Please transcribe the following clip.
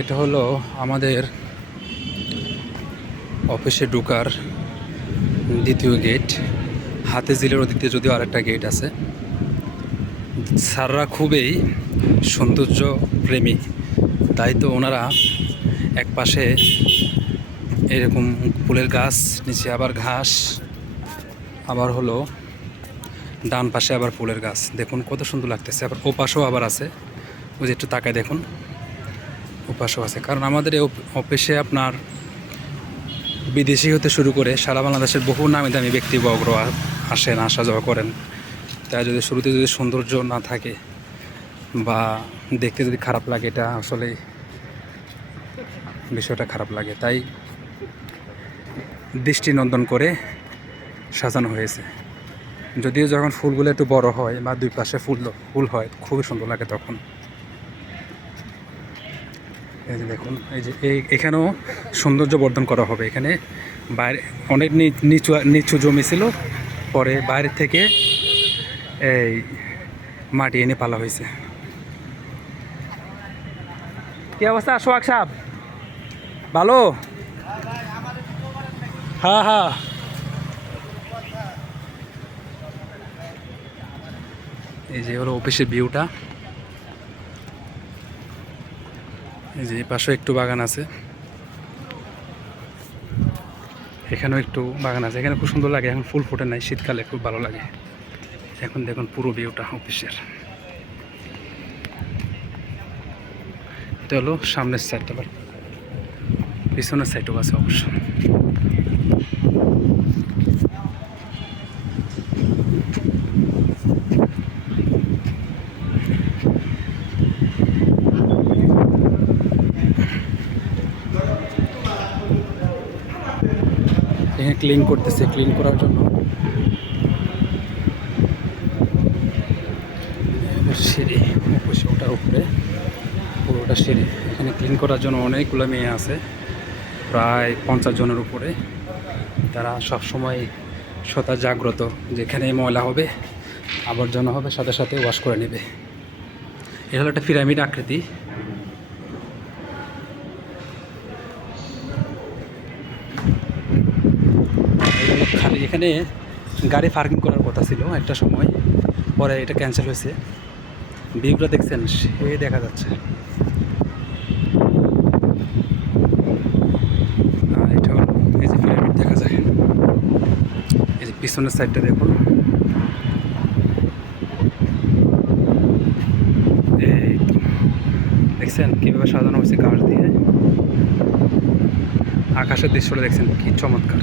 এটা হলো আমাদের অফিসে ঢোকার দ্বিতীয় গেট। হাতে জিলের ওদিকে যদিও আরেকটা গেট আছে। স্যাররা খুবই সৌন্দর্য প্রেমী তাই তো ওনারা এক পাশে এরকম ফুলের গাছ, নিচে আবার ঘাস, আবার হলো ডান পাশে আবার ফুলের গাছ। দেখুন কত সুন্দর লাগতেছে। আবার ও পাশেও আবার আছে। ওই যে একটু তাকায় দেখুন। ও পাশেও আছে। কারণ আমাদের এই অফ- অফিসে আপনার বিদেশি হতে শুরু করে সারা বাংলাদেশের বহু নামি দামি ব্যক্তিবর্গ আসেন আসা যাওয়া করেন। তাই যদি শুরুতে যদি সৌন্দর্য না থাকে বা দেখতে যদি খারাপ লাগে, এটা আসলে বিষয়টা খারাপ লাগে। তাই দৃষ্টিনন্দন করে সাজানো হয়েছে। যদিও যখন ফুলগুলো একটু বড় হয় বা দুই পাশে ফুল ফুল হয়, খুবই সুন্দর লাগে তখন। এই যে দেখুন, এই যে এই এখানেও সৌন্দর্য বর্ধন করা হবে। এখানে বাইরে অনেক নিচু নিচু জমি ছিল, পরে বাইরে থেকে এই মাটি এনে পালা হয়েছে। কি অবস্থা সোহাগ সাহেব? ভালো? হ্যাঁ হ্যাঁ এই যে হলো অফিসের ভিউটা এই যে পাশে একটু বাগান আছে। এখানেও একটু বাগান আছে। এখানে খুব সুন্দর লাগে। এখন ফুল ফুটে নাই, শীতকালে খুব ভালো লাগে। এখন দেখুন পুরো ভিউটা অফিসের। এটা হলো সামনের সাইডটা আবার। পিছনের সাইডও আছে অবশ্য। এখানে ক্লিন করতেছে ক্লিন করার জন্য। সিঁড়ি অবশ্যই ওটার উপরে, পুরোটা সিঁড়ি। এখানে ক্লিন করার জন্য অনেকগুলো মেয়ে আছে, প্রায় পঞ্চাশ জনের উপরে। তারা সবসময় সতা জাগ্রত, যেখানে ময়লা হবে, আবর্জনা হবে, সাথে সাথে ওয়াশ করে নেবে। এটা হলো একটা পিরামিড আকৃতি। খালি এখানে গাড়ি পার্কিং করার কথা ছিল একটা সময়। পরে এটা ক্যান্সেল হয়েছে। ভিউটা দেখছেন, সে দেখা যাচ্ছে। দেখা যায়। এই যে পিছনের সাইডটা দেখুন। দেখছেন কীভাবে সাজানো হয়েছে কাঠ দিয়ে? আকাশের দৃশ্যটা দেখছেন, কি চমৎকার।